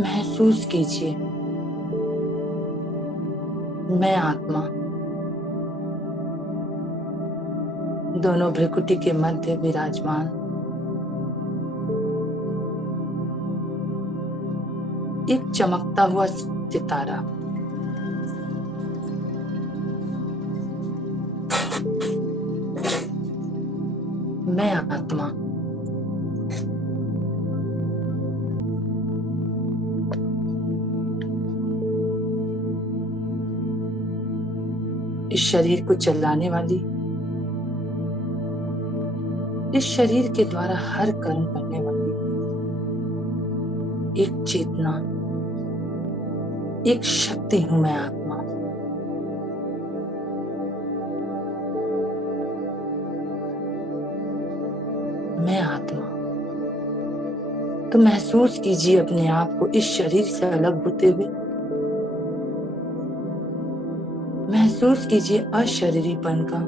महसूस कीजिए, मैं आत्मा दोनों भ्रिकुटी के मध्य विराजमान एक चमकता हुआ सितारा। मैं आत्मा इस शरीर को चलाने वाली, इस शरीर के द्वारा हर कर्म करने वाली एक चेतना, एक शक्ति हूं मैं आत्मा। मैं आत्मा। तो महसूस कीजिए अपने आप को इस शरीर से अलग होते हुए। महसूस कीजिए अशरीरीपन का।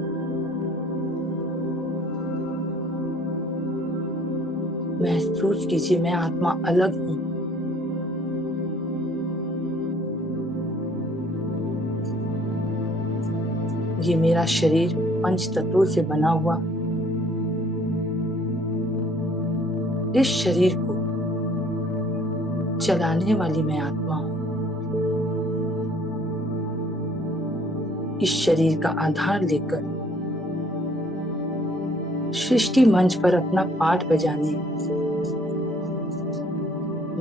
महसूस कीजिए मैं आत्मा अलग हूं। ये मेरा शरीर पंच तत्वों से बना हुआ, इस शरीर को चलाने वाली मैं आत्मा हूं। इस शरीर का आधार लेकर सृष्टि मंच पर अपना पाठ बजाने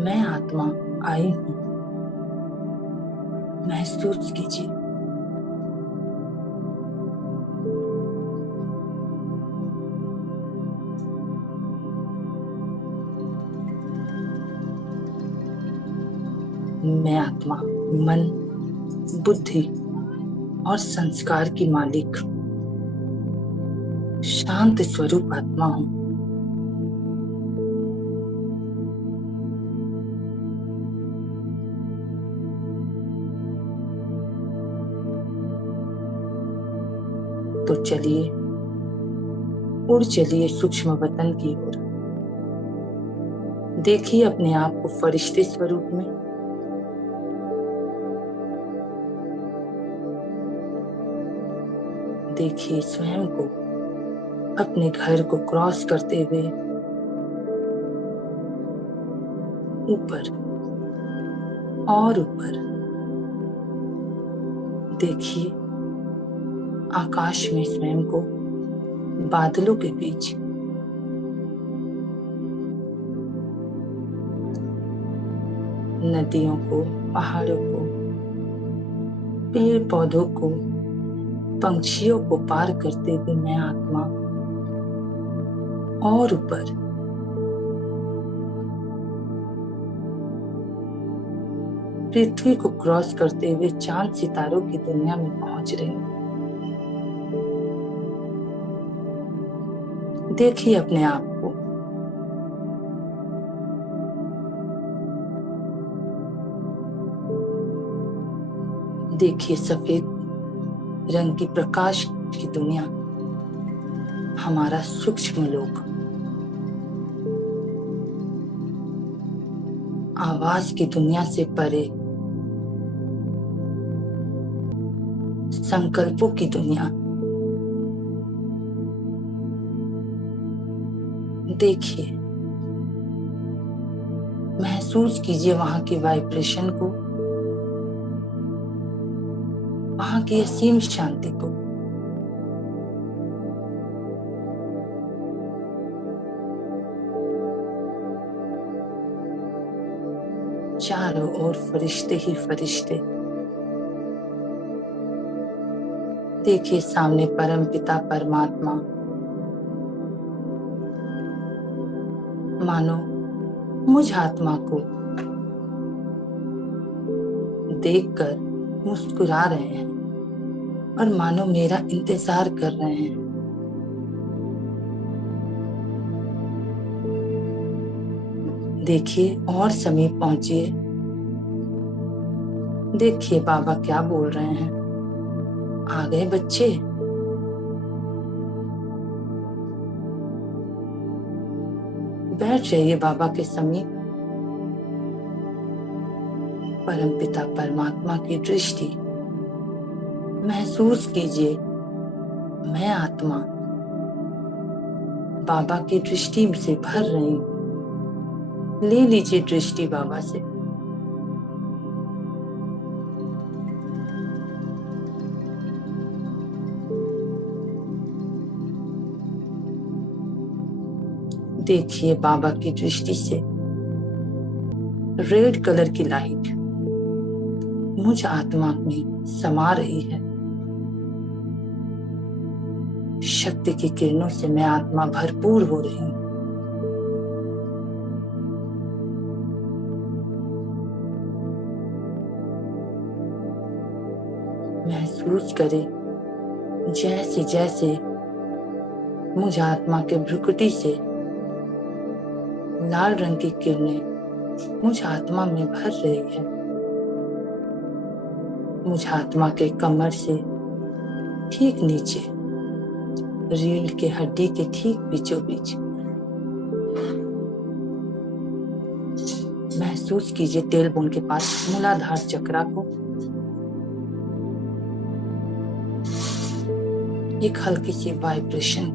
मैं आत्मा आई हूं। महसूस कीजिए। मैं आत्मा मन, बुद्धि और संस्कार की मालिक शांत स्वरूप आत्मा हूं। तो चलिए, उड़ चलिए सूक्ष्म वतन की ओर। देखिए अपने आप को फरिश्ते स्वरूप में। देखिए स्वयं को अपने घर को क्रॉस करते हुए ऊपर और ऊपर। देखिए आकाश में स्वयं को बादलों के बीच। नदियों को, पहाड़ों को, पेड़ पौधों को, पंछियों को पार करते हुए मैं आत्मा और ऊपर। पृथ्वी को क्रॉस करते हुए चांद सितारों की दुनिया में पहुंच रही हूं। देखिए अपने आप को। देखिए सफेद रंग की प्रकाश की दुनिया, हमारा सूक्ष्म लोक। आवाज की दुनिया से परे संकल्पों की दुनिया। देखिए, महसूस कीजिए वहां की वाइब्रेशन को, वहां की असीम शांति को। चारों ओर फरिश्ते ही फरिश्ते। देखिए सामने परम पिता परमात्मा, मानो मुझ आत्मा को देखकर मुस्कुरा रहे हैं और मानो मेरा इंतजार कर रहे हैं। देखिए और समीप पहुंचिए। देखिए बाबा क्या बोल रहे हैं। आ गए बच्चे। बैठ जाइए बाबा के समीप। परमपिता परमात्मा की दृष्टि महसूस कीजिए। मैं आत्मा बाबा की दृष्टि से भर रही हूं। ले लीजिए दृष्टि बाबा से। देखिए बाबा की दृष्टि से रेड कलर की लाइट मुझ आत्मा में समा रही है। शक्ति की किरणों से मैं आत्मा भरपूर हो रही हूं। महसूस करें जैसे जैसे मुझ आत्मा के भ्रुकुटी से लाल रंग की किरणें मुझ आत्मा में भर रही है। मुझ आत्मा के कमर से ठीक नीचे, रीढ़ के हड्डी के ठीक बीचों बीच महसूस कीजिए टेलबोन के पास मूलाधार चक्रा को। एक हल्की सी वाइब्रेशन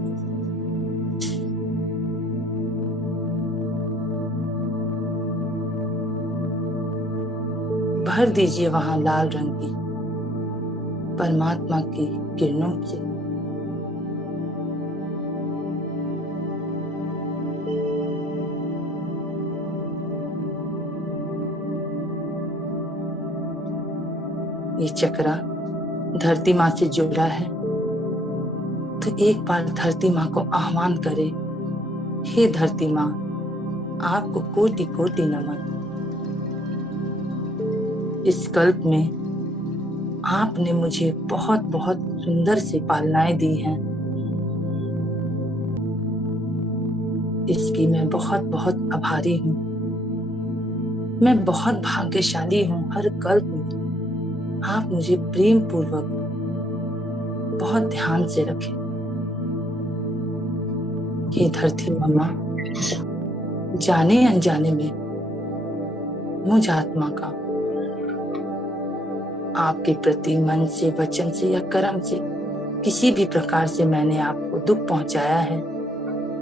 भर दीजिए वहां लाल रंग की परमात्मा की किरणों से। ये चक्रा धरती माँ से जुड़ा है, तो एक बार धरती माँ को आह्वान करें। हे धरती माँ, आपको कोटि कोटि नमन। इस कल्प में आपने मुझे बहुत बहुत सुंदर से पालनाएं दी हैं। इसकी मैं बहुत बहुत आभारी हूँ। मैं बहुत भाग्यशाली हूँ। हर कल्प में आप मुझे प्रेम पूर्वक बहुत ध्यान से रखें। हे धरती मम्मा, जाने अनजाने में मुझ आत्मा का आपके प्रति मन से, वचन से या कर्म से किसी भी प्रकार से मैंने आपको दुख पहुंचाया है,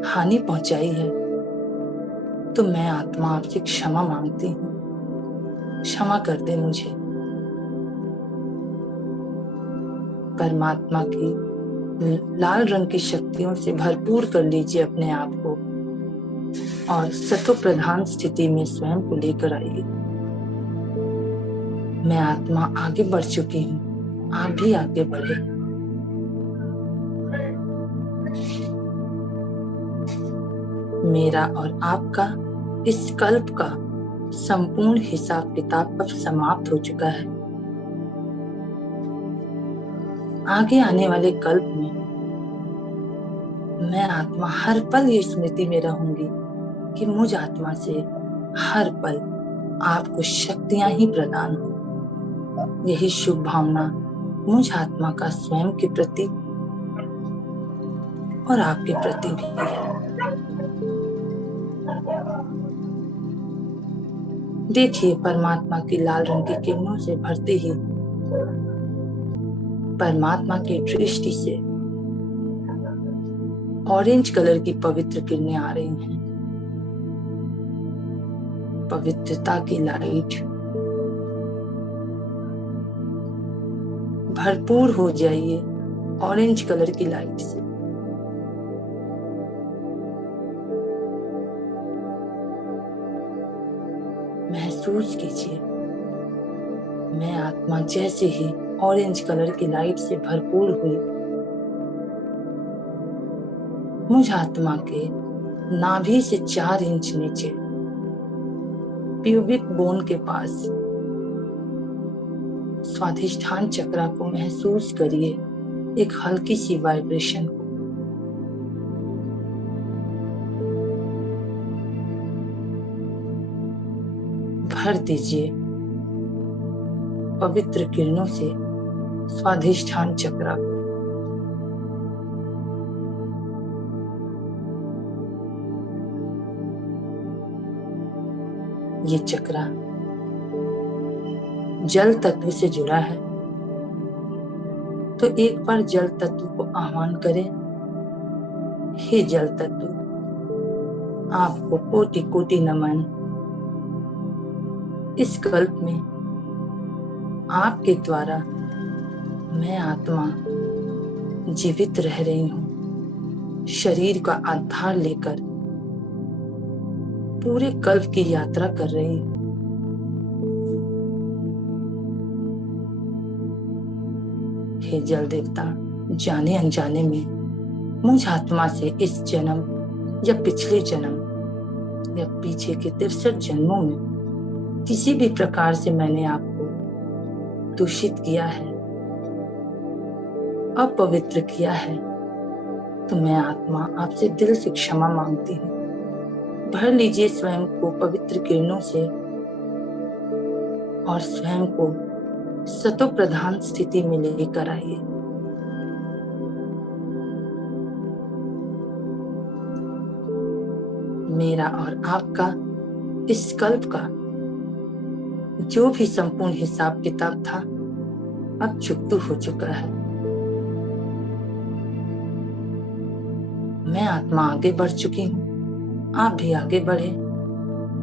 हानि पहुंचाई है, तो मैं आत्मा आपसे क्षमा मांगती हूँ। क्षमा कर दे मुझे। परमात्मा की लाल रंग की शक्तियों से भरपूर कर लीजिए अपने आप को और सतो प्रधान स्थिति में स्वयं को लेकर आइए। मैं आत्मा आगे बढ़ चुकी हूँ, आप भी आगे बढ़े। मेरा और आपका इस कल्प का संपूर्ण हिसाब किताब अब समाप्त हो चुका है। आगे आने वाले कल्प में मैं आत्मा हर पल ये स्मृति में रहूंगी कि मुझ आत्मा से हर पल आपको शक्तियां ही प्रदान हो। यही शुभ भावना मुझ आत्मा का स्वयं के प्रति और आपके प्रति भी है। देखिए परमात्मा की लाल रंग की किरणों से भरते ही परमात्मा की दृष्टि से ऑरेंज कलर की पवित्र किरणें आ रही हैं। पवित्रता की लाइट भरपूर हो जाइए ऑरेंज कलर की लाइट से। महसूस कीजिए मैं आत्मा जैसे ही ऑरेंज कलर की लाइट से भरपूर हुई, मुझ आत्मा के नाभि से 4 इंच नीचे प्यूबिक बोन के पास स्वाधिष्ठान चक्रा को महसूस करिए, एक हल्की सी वाइब्रेशन को। भर दीजिए पवित्र किरणों से स्वाधिष्ठान चक्रा को। ये चक्रा जल तत्व से जुड़ा है, तो एक बार जल तत्व को आह्वान करें। हे जल तत्व, आपको कोटि कोटि नमन। इस कल्प में आपके द्वारा मैं आत्मा जीवित रह रही हूँ, शरीर का आधार लेकर पूरे कल्प की यात्रा कर रही हूँ। हे जल देवता, जाने अनजाने में मुझ आत्मा से इस जन्म या पिछले जन्म या पीछे के 63 जन्मों में किसी भी प्रकार से मैंने आपको दूषित किया है, अपवित्र किया है, तो मैं आत्मा आपसे दिल से क्षमा मांगती हूँ। भर लीजिए स्वयं को पवित्र किरणों से और स्वयं को सतो प्रधान स्थिति में लेकर आइए। मेरा और आपका इस कल्प का जो भी संपूर्ण हिसाब किताब था अब चुकता हो चुका है। मैं आत्मा आगे बढ़ चुकी हूँ, आप भी आगे बढ़े।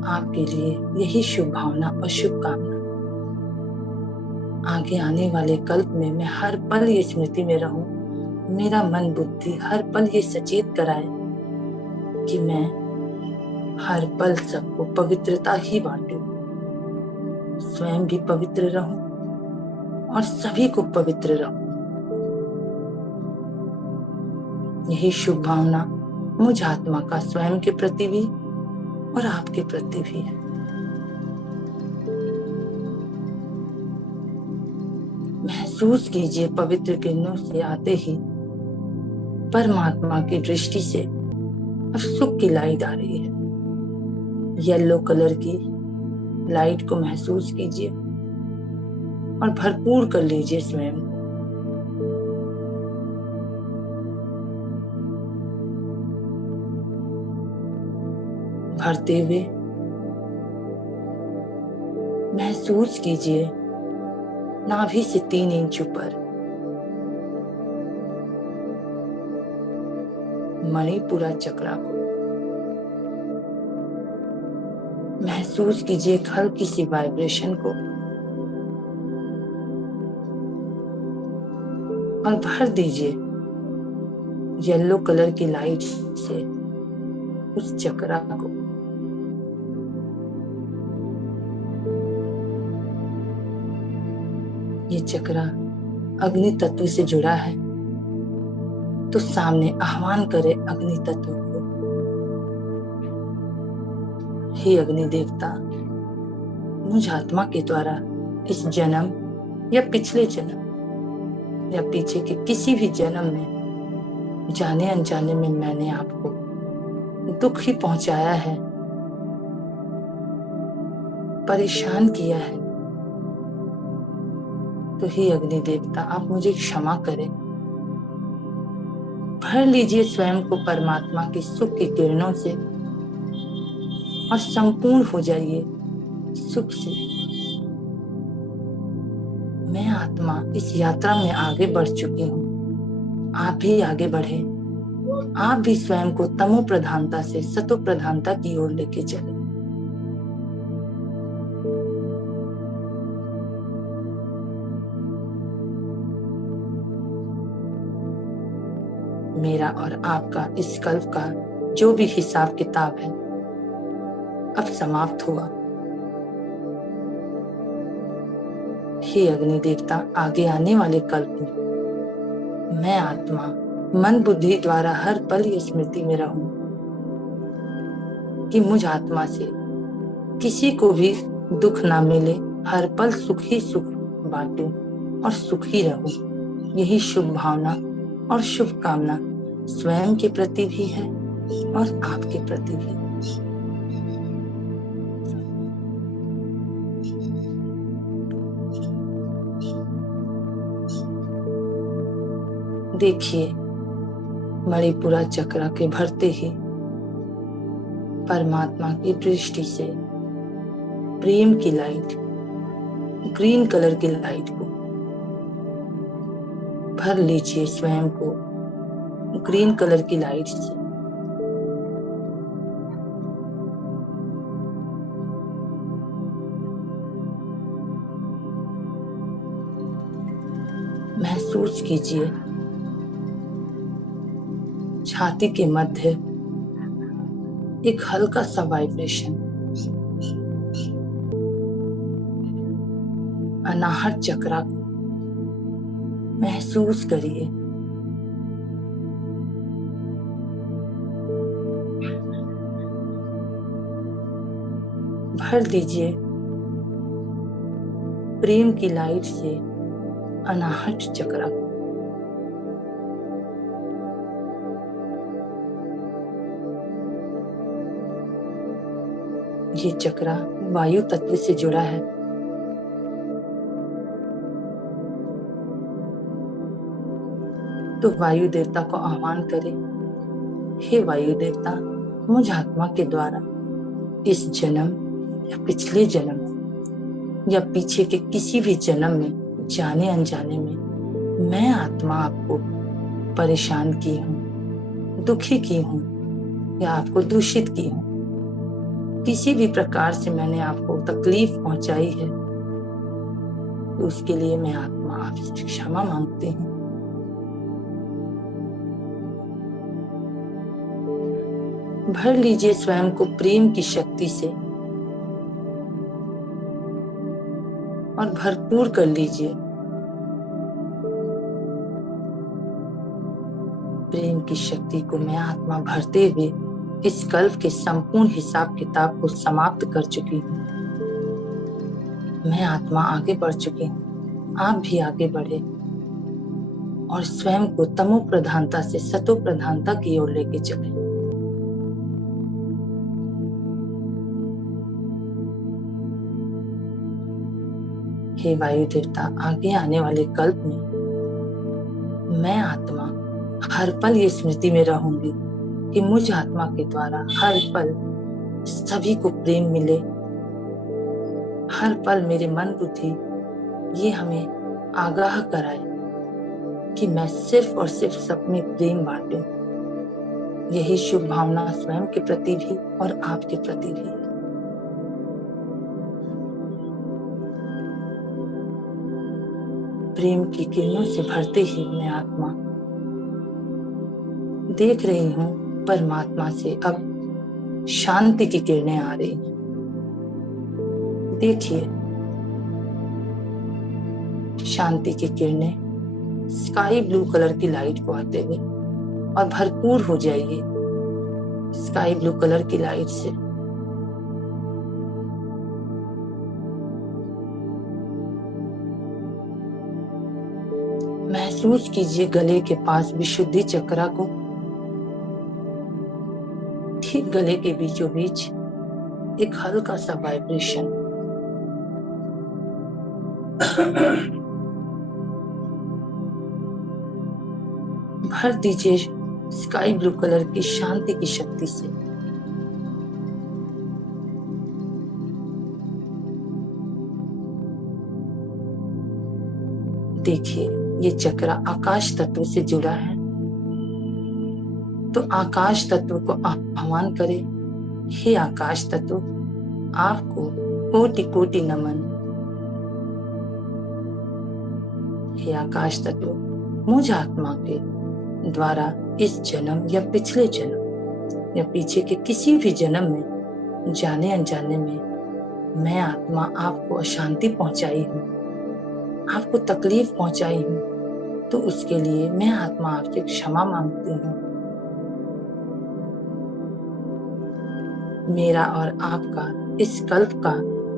आपके लिए यही शुभ भावना और शुभकामना। आगे आने वाले कल्प में मैं हर पल ये स्मृति में रहूं, मेरा मन बुद्धि हर पल ये सचेत कराए कि मैं हर पल सबको पवित्रता ही बांटूं, स्वयं भी पवित्र रहूं और सभी को पवित्र रहूं। यही शुभ भावना मुझ आत्मा का स्वयं के प्रति भी और आपके प्रति भी है। महसूस कीजिए पवित्र किरणों से आते ही परमात्मा की दृष्टि से अब सुख की लाइट आ रही है। येलो कलर की लाइट को महसूस कीजिए और भरपूर कर लीजिए स्वयं को। भरते हुए महसूस कीजिए नाभि से 3 इंच ऊपर मणिपुरा चक्रा को। महसूस कीजिए एक हल्की सी वाइब्रेशन को और भर दीजिए येलो कलर की लाइट से उस चक्रा को। ये चक्रा अग्नि तत्व से जुड़ा है, तो सामने आह्वान करे अग्नि तत्व को। हे अग्नि देवता, मुझ आत्मा के द्वारा इस जन्म या पिछले जन्म या पीछे के किसी भी जन्म में जाने अनजाने में मैंने आपको दुख ही पहुंचाया है, परेशान किया है, तो हे अग्नि देवता आप मुझे क्षमा करें। भर लीजिए स्वयं को परमात्मा की सुख की किरणों से और संपूर्ण हो जाइए सुख से। मैं आत्मा इस यात्रा में आगे बढ़ चुकी हूँ, आप भी आगे बढ़े। आप भी स्वयं को तमो प्रधानता से सतो प्रधानता की ओर लेके चले। मेरा और आपका इस कल्प का जो भी हिसाब किताब है अब समाप्त हुआ। हे अग्नि देवता, आगे आने वाले कल्प में मैं आत्मा मन बुद्धि द्वारा हर पल ये स्मृति में रहूं कि मुझ आत्मा से किसी को भी दुख ना मिले, हर पल सुख ही सुख बांटूं और सुख ही रहूं। यही शुभ भावना और शुभकामना स्वयं के प्रति भी है और आपके प्रति भी। देखिए मणिपुरा चक्र के भरते ही परमात्मा की दृष्टि से प्रेम की लाइट ग्रीन कलर की लाइट को। भर लीजिए स्वयं को ग्रीन कलर की लाइट से। महसूस कीजिए छाती के मध्य एक हल्का सा वाइब्रेशन। अनाहत चक्रा को महसूस करिए। भर दीजिए प्रेम की लाइट से अनाहत चक्रा को। ये चक्रा वायु तत्व से जुड़ा है। तो वायु देवता को आह्वान करें, हे वायु देवता, मुझ आत्मा के द्वारा इस जन्म या पिछले जन्म या पीछे के किसी भी जन्म में जाने अनजाने में मैं आत्मा आपको परेशान की हूँ, दुखी की हूँ या आपको दूषित की हूँ, किसी भी प्रकार से मैंने आपको तकलीफ पहुंचाई है, तो उसके लिए मैं आत्मा आपसे क्षमा मांगती हूँ। भर लीजिए स्वयं को प्रेम की शक्ति से और भरपूर कर लीजिए। प्रेम की शक्ति को मैं आत्मा भरते हुए इस कल्प के संपूर्ण हिसाब किताब को समाप्त कर चुकी हूँ। मैं आत्मा आगे बढ़ चुकी हूँ, आप भी आगे बढ़े और स्वयं को तमो प्रधानता से सतो प्रधानता की ओर लेके चले। हे वायु देवता, आगे आने वाले कल्प में मैं आत्मा हर पल ये स्मृति में रहूंगी कि मुझ आत्मा के द्वारा हर पल सभी को प्रेम मिले। हर पल मेरे मन बुद्धि ये हमें आगाह कराए कि मैं सिर्फ और सिर्फ सब में प्रेम बांटूं। यही शुभ भावना स्वयं के प्रति भी और आपके प्रति भी है। प्रेम की किरणों से भरते ही मैं आत्मा देख रही हूं परमात्मा से अब शांति की किरणें आ रही हैं। देखिए शांति की किरणें स्काई ब्लू कलर की लाइट को आते हुए और भरपूर हो जाइए स्काई ब्लू कलर की लाइट से। महसूस कीजिए गले के पास विशुद्धि चक्रा को। ठीक गले के बीचों बीच एक हल्का सा वाइब्रेशन। भर दीजिए स्काई ब्लू कलर की शांति की शक्ति से। देखिए ये चक्र आकाश तत्व से जुड़ा है, तो आकाश तत्व को आह्वान करें, हे आकाश तत्व, आपको कोटि कोटि नमन। हे आकाश तत्व, मुझ आत्मा के द्वारा इस जन्म या पिछले जन्म या पीछे के किसी भी जन्म में जाने अनजाने में मैं आत्मा आपको अशांति पहुंचाई हूँ, आपको तकलीफ पहुंचाई हूँ, तो उसके लिए मैं आत्मा आपसे क्षमा मांगती हूँ। मेरा और आपका इस कल्प का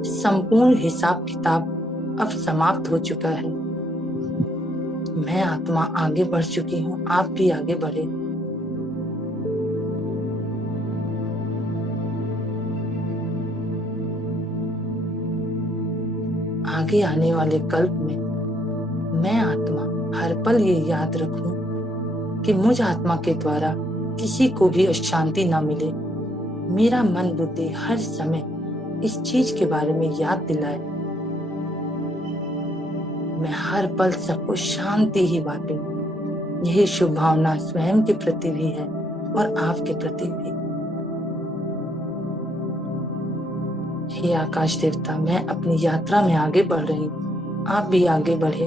संपूर्ण हिसाब किताब अब समाप्त हो चुका है। मैं आत्मा आगे बढ़ चुकी हूँ, आप भी आगे बढ़े। आगे आने वाले कल्प में मैं आत्मा हर पल ये याद रखूं कि मुझ आत्मा के द्वारा किसी को भी अशांति ना मिले। मेरा मन बुद्धि हर समय इस चीज के बारे में याद दिलाए मैं हर पल सबको शांति ही बांटूं। यही शुभ भावना स्वयं के प्रति भी है और आपके प्रति भी। हे आकाश देवता, मैं अपनी यात्रा में आगे बढ़ रही हूँ, आप भी आगे बढ़े।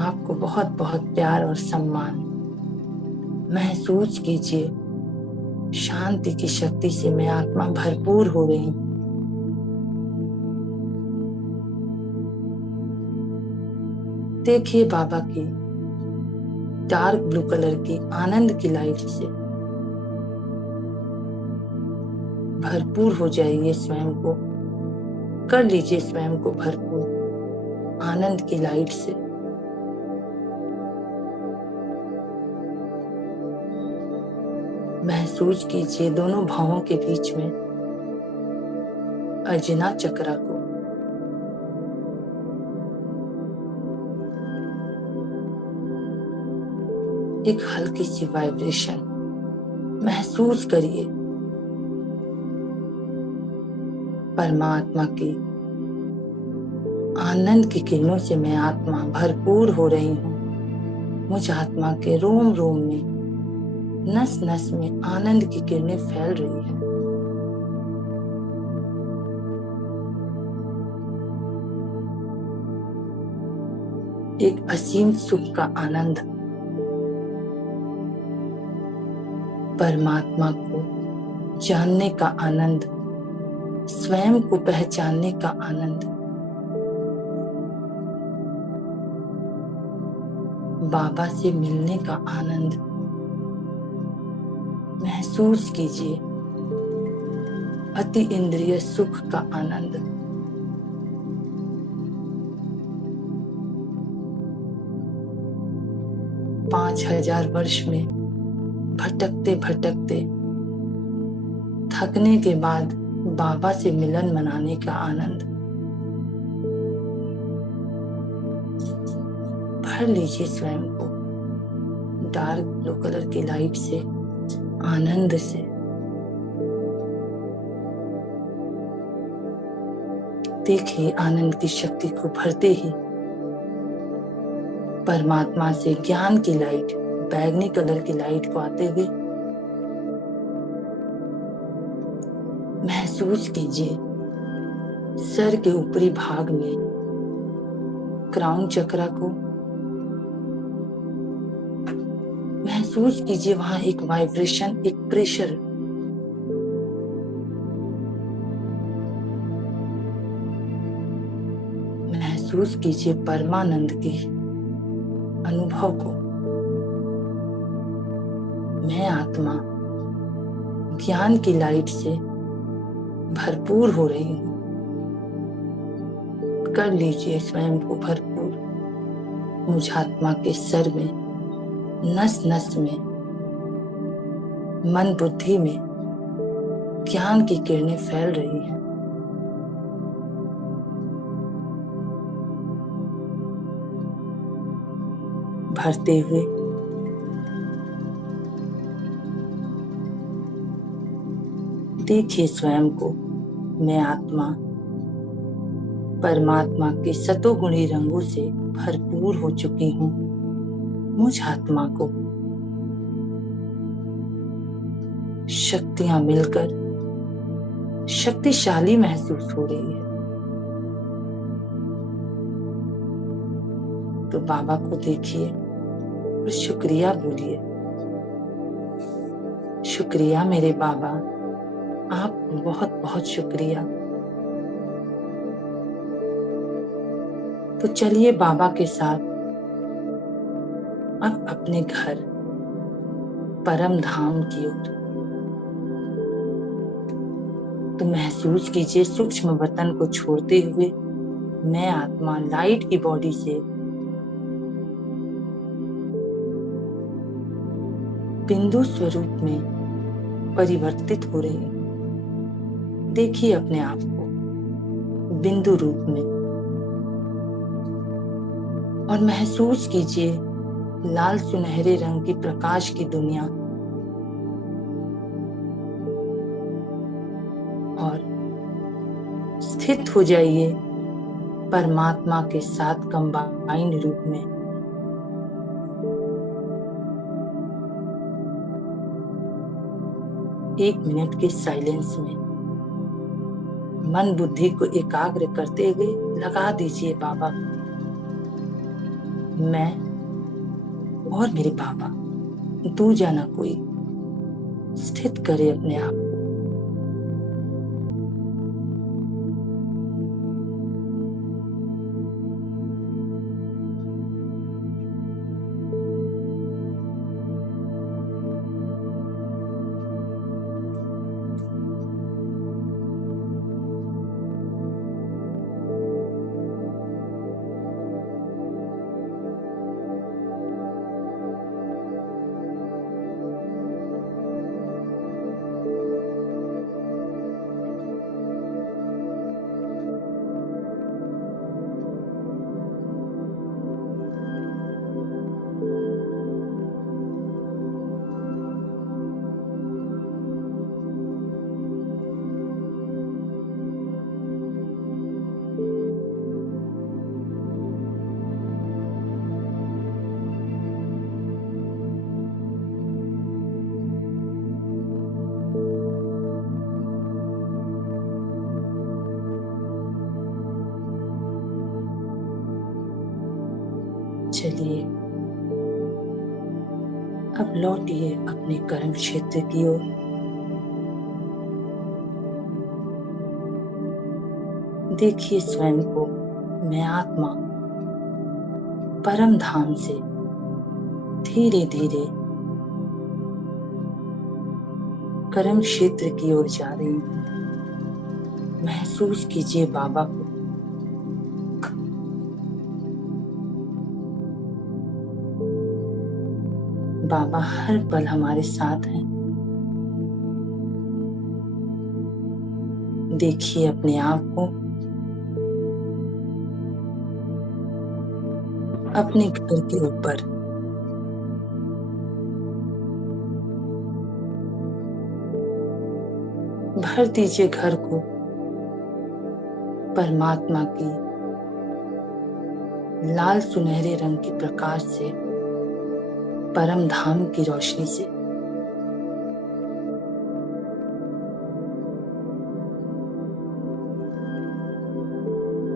आपको बहुत बहुत प्यार और सम्मान। महसूस कीजिए, शांति की शक्ति से मैं आत्मा भरपूर हो रही हूँ। देखिए बाबा की डार्क ब्लू कलर की आनंद की लाइट से भरपूर हो जाइए। स्वयं को कर लीजिए, स्वयं को भरपूर आनंद की लाइट से। महसूस कीजिए दोनों भावों के बीच में अर्जुना चक्रा को। एक हल्की सी वाइब्रेशन महसूस करिए। परमात्मा की आनंद की किरणों से मैं आत्मा भरपूर हो रही हूँ। मुझ आत्मा के रोम रोम में, नस नस में आनंद की किरणें फैल रही है। एक असीम सुख का आनंद, परमात्मा को जानने का आनंद, स्वयं को पहचानने का आनंद, बाबा से मिलने का आनंद महसूस कीजिए। अति इंद्रिय सुख का आनंद। पांच 5000 वर्ष में भटकते भटकते थकने के बाद बाबा से मिलन मनाने का आनंद। भर लीजिए स्वयं को डार्क ब्लू कलर की लाइट से, आनंद से। देखिए आनंद की शक्ति को भरते ही परमात्मा से ज्ञान की लाइट, बैगनी कलर की लाइट को आते हुए महसूस कीजिए सर के ऊपरी भाग में क्राउन चक्रा को। महसूस कीजिए वहां एक वाइब्रेशन, एक प्रेशर। महसूस कीजिए परमानंद के अनुभव को। मैं आत्मा ज्ञान की लाइट से भरपूर हो रही हूं। कर लीजिए स्वयं को भरपूर। मुझ आत्मा के सर में, नस नस में, मन बुद्धि में ज्ञान की किरणें फैल रही हैं। भरते हुए देखिए स्वयं को, मैं आत्मा परमात्मा के सतोगुणी रंगों से भरपूर हो चुकी हूँ। मुझ आत्मा को शक्तियां मिलकर शक्तिशाली महसूस हो रही है। तो बाबा को देखिए और शुक्रिया बोलिए। शुक्रिया मेरे बाबा, आपको बहुत बहुत शुक्रिया। तो चलिए बाबा के साथ अब अपने घर परम धाम की ओर। तो महसूस कीजिए सूक्ष्म वतन को छोड़ते हुए मैं आत्मा लाइट की बॉडी से बिंदु स्वरूप में परिवर्तित हो रही हूं। देखिए अपने आप को बिंदु रूप में और महसूस कीजिए लाल सुनहरे रंग की प्रकाश की दुनिया और स्थित हो जाइए परमात्मा के साथ कंबाइंड रूप में। एक मिनट के साइलेंस में मन बुद्धि को एकाग्र करते हुए लगा दीजिए बाबा, मैं और मेरे बाबा, दूजा ना कोई। स्थित करे अपने आप को। चलिए अब लौटिए अपने कर्म क्षेत्र की ओर। देखिए स्वयं को, मैं आत्मा परम धाम से धीरे धीरे कर्म क्षेत्र की ओर जा रही हूँ। महसूस कीजिए बाबा को। बाबा हर पल हमारे साथ हैं। देखिए अपने आप को अपने घर के ऊपर। भर दीजिए घर को परमात्मा की लाल सुनहरे रंग के प्रकाश से, परम धाम की रोशनी से।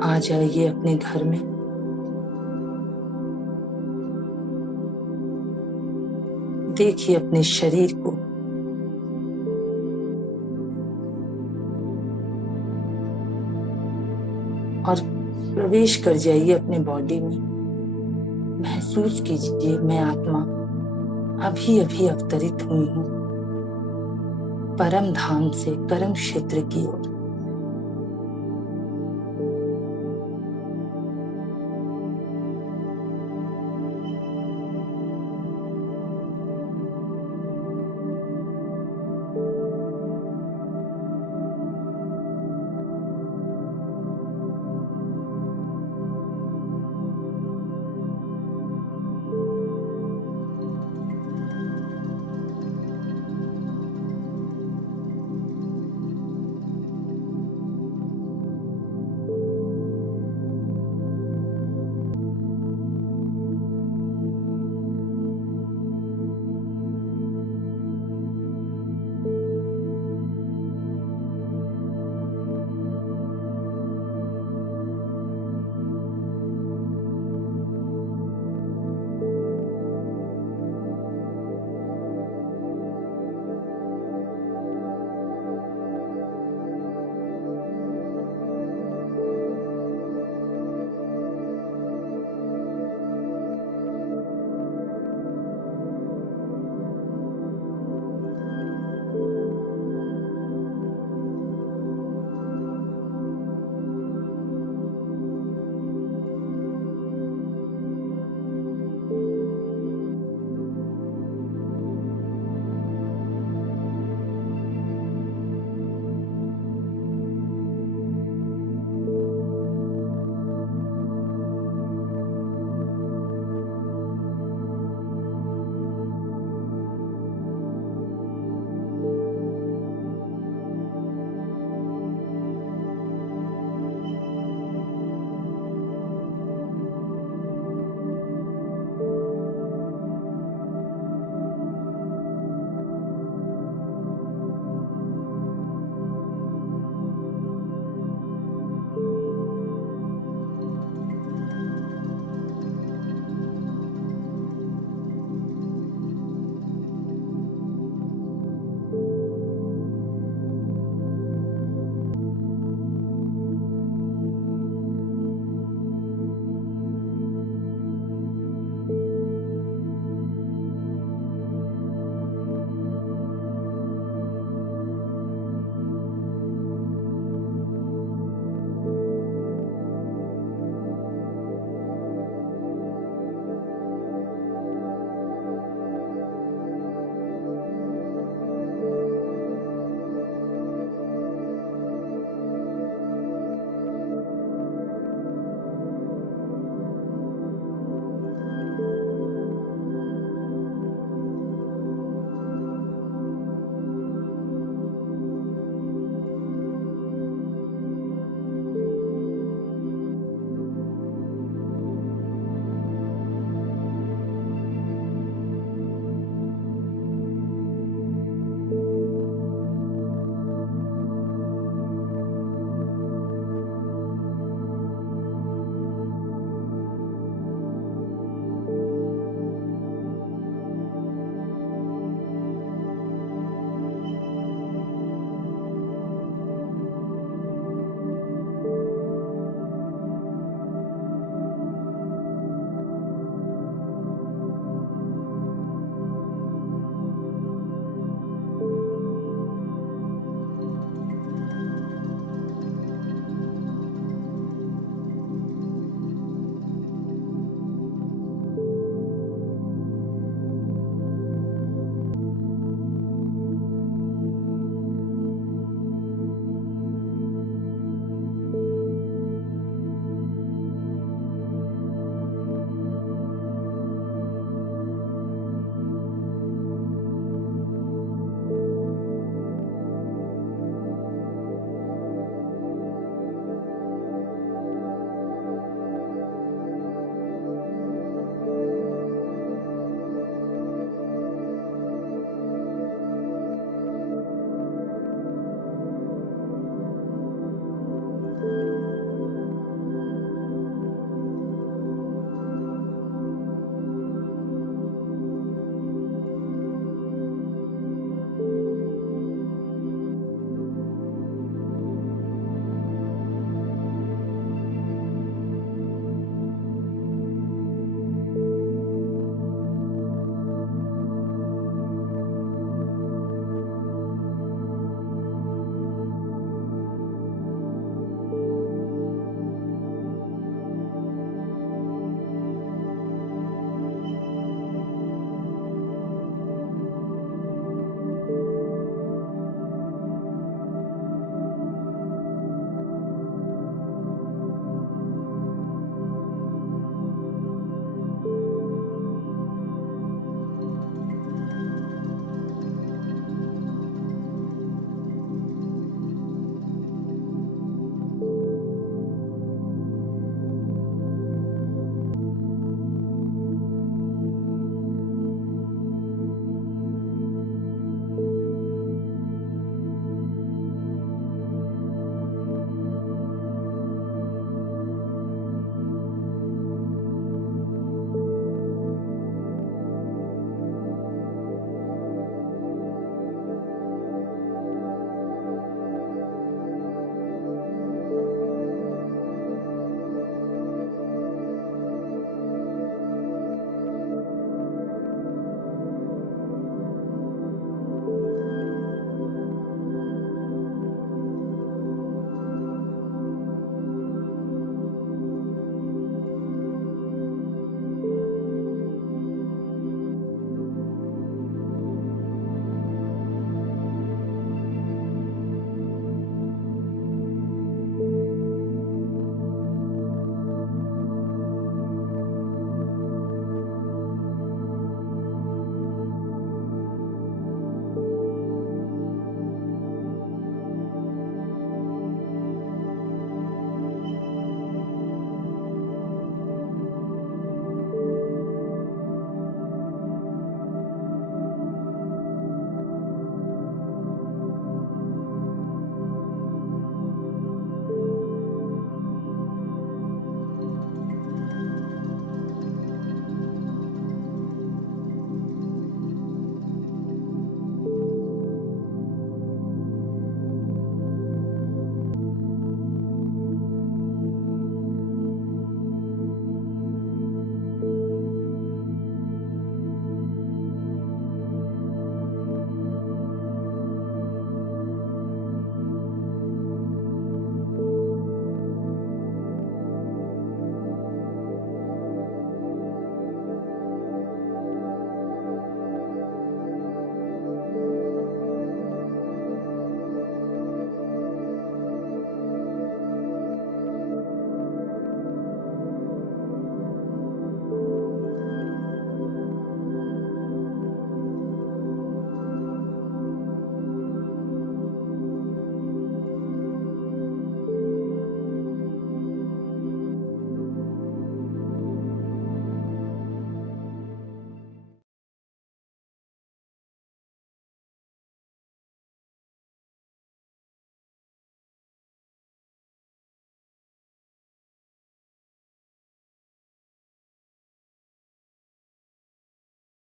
आ जाइए अपने घर में। देखिए अपने शरीर को। और प्रवेश कर जाइए अपने बॉडी में। महसूस कीजिए मैं आत्मा अभी अभी अवतरित हुई हूँ परम धाम से कर्म क्षेत्र की ओर।